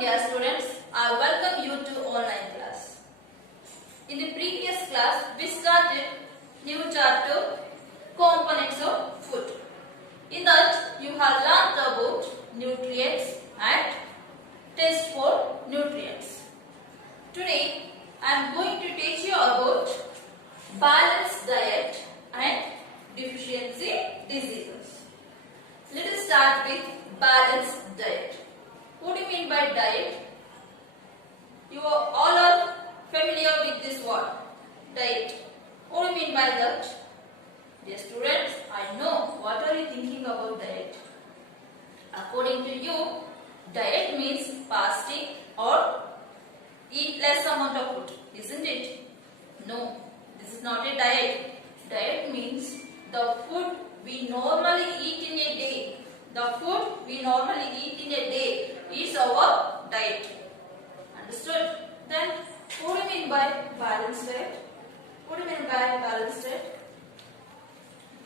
dear students, I welcome you to online class. In the previous class, we started new chapter, components of food. In that, you have learned about nutrients and test for nutrients. Today, I am going to teach you about balanced diet and deficiency diseases. Let us start with balanced diet. What do you mean by diet? You all are familiar with this word, diet. What do you mean by that? Dear students, I know what are you thinking about diet. According to you, diet means fasting or eat less amount of food, isn't it? No, this is not a diet. Diet means the food we normally eat in a day. The food we normally eat in a day is our diet. Understood? Then, what do you mean by balanced diet? What do you mean by balanced diet?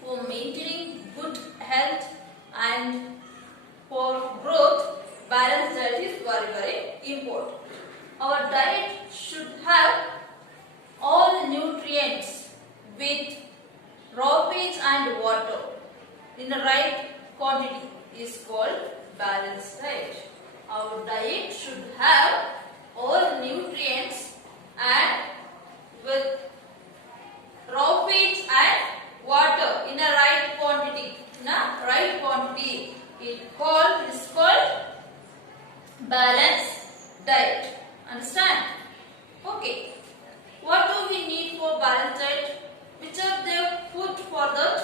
For maintaining good health and for growth, balanced diet is very, very important. Our diet should have all nutrients with raw fats and water in the right quantity is called balanced diet. Our diet should have all nutrients and with raw fats and water in a right quantity. It is called balanced diet. Understand? Okay. What do we need for balanced diet? Which are the food for that?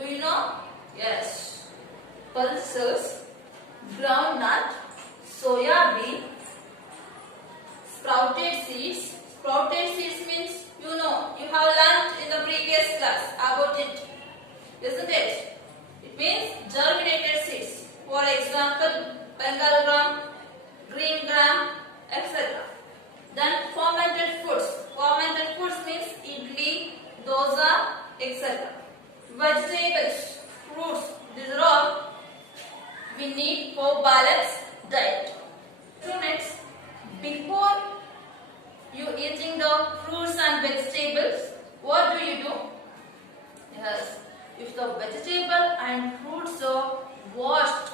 Do you know? Yes. Pulses, groundnut, soya bean, sprouted seeds. Sprouted seeds means you know, you have learned in the previous class about it, isn't it? It means germinated seeds. For example, Bengal gram, green gram, etc. Then fermented foods. Fermented foods means idli, dosa, etc. Vegetables, fruits, these are all we need for balanced diet. Students, before you eating the fruits and vegetables, what do you do? Yes, if the vegetable and fruits are washed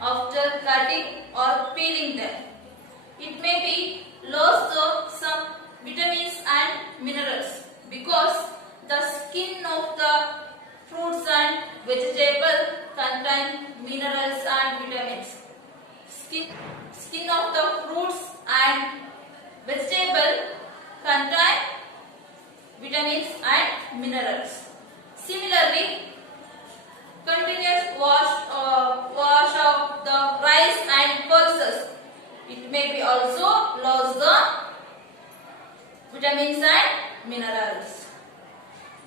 after cutting or peeling them, it may be lost of some vitamins and minerals because the skin of the fruits and vegetable contain minerals and vitamins. Skin of the fruits and vegetable contain vitamins and minerals. Similarly, continuous wash of the rice and pulses, it may be also lost the vitamins and minerals.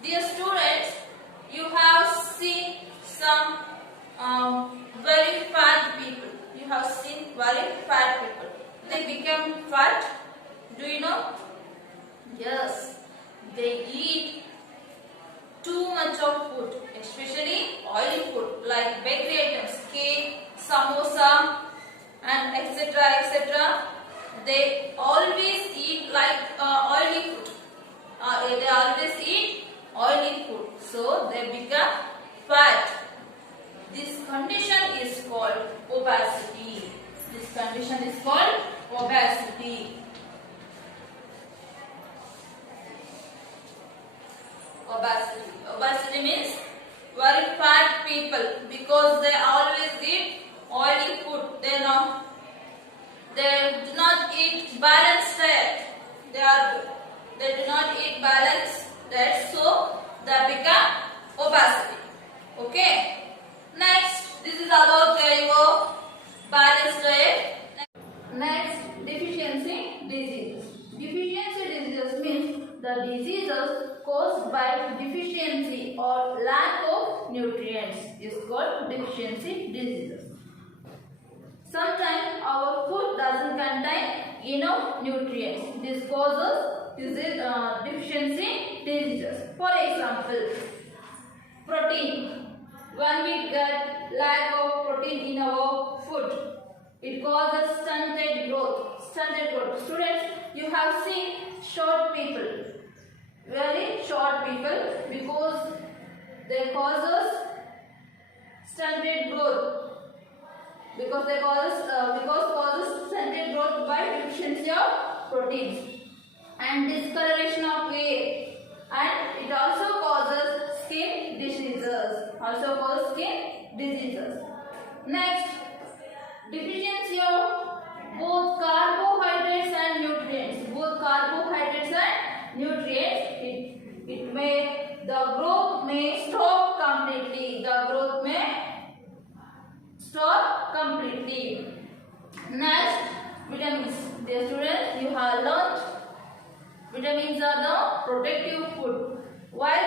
Dear students, you have seen some very fat people. You have seen very fat people. They become fat. Do you know? Yes, they eat too much of food, especially oily food like bakery items, cake, samosa, and etc. They always eat like oily food. They always eat oily food, so they become fat. This condition is called obesity. This condition is called obesity. Obesity means very fat people because they always eat oily food. They do not eat balanced diet. They do not eat balanced diet, so they become obesity. Okay. Next, this is about your balanced diet. Next, deficiency diseases. Deficiency diseases means the diseases caused by deficiency or lack of nutrients is called deficiency diseases. Sometimes our food doesn't contain enough nutrients. This causes deficiency diseases. For example, protein. When we get lack of protein in our food, it causes stunted stunted growth. Students, you have seen short people, very short people, because they causes stunted growth. Because causes stunted growth by deficiency of proteins and discoloration of hair, and it also causes skin diseases. Next, deficiency of both carbohydrates and nutrients. It may, the growth may stop completely. Next, vitamins. Dear students, you have learnt vitamins are the protective food. Why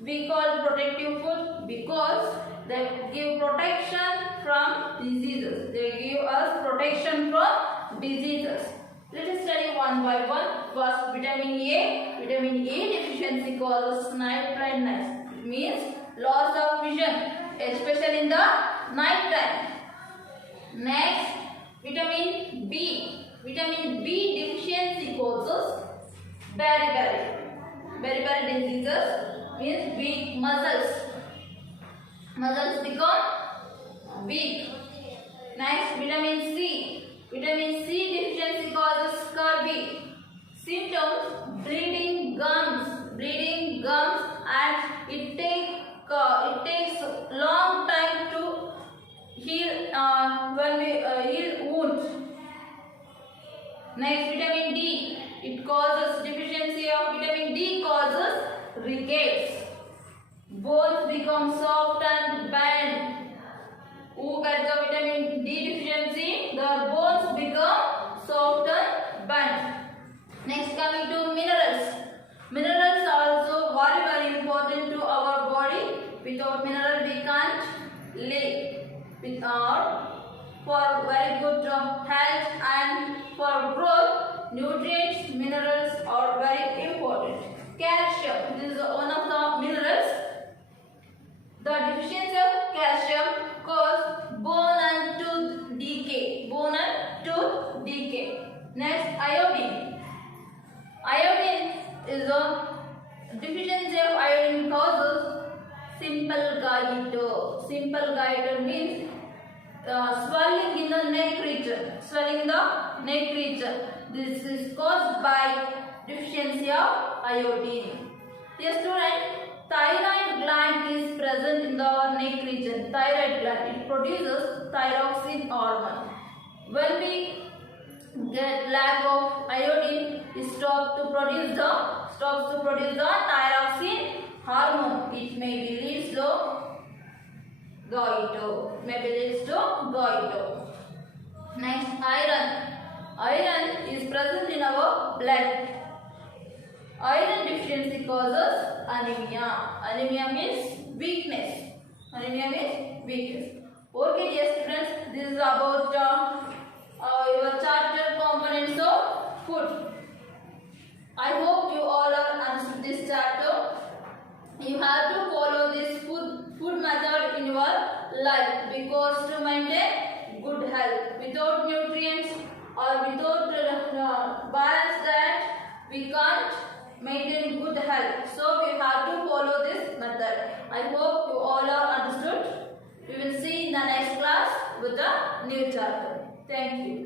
we call protective food? Because they give protection from diseases. They give us protection from diseases. Let us study one by one. First, vitamin A. Vitamin A deficiency causes night blindness. It means loss of vision, especially in the night time. Next, vitamin B. Vitamin B deficiency causes beriberi diseases, means weak muscles. Muscles become weak. Next, vitamin C. Vitamin C deficiency causes scurvy. Symptoms: bleeding gums, and it takes long time to heal when we heal wounds. Next, vitamin D. It causes deficiency of vitamin D causes rickets. Bones become soft and bend. Who gets the vitamin D deficiency? Their bones become soft and bent. Next, coming to minerals. Minerals are also very important to our body. Without mineral we can't live. For very good health and for growth, nutrients, minerals are very important. Calcium, this is one of the minerals. The deficiency of calcium causes bone and tooth decay. Next, iodine. Iodine is a deficiency of iodine causes simple goiter means swelling in the neck region. This is caused by deficiency of iodine. Dear student, thyroid gland is present in the neck region. Thyroid gland, it produces thyroxine hormone. When we get lack of iodine, it stops to produce the thyroxine hormone. It may be leads to goiter. Next, iron. Iron is present in our blood. Iron deficiency causes anemia. Anemia means weakness. Okay, dear students, this is about your chapter components of food. I hope you all are understood this chapter. You have to follow this food method in your life because to maintain good health. Without nutrients or without balanced diet, we can't maintain good health. So we have to follow this method. I hope you all are understood. We will see in the next class with the new chapter. Thank you.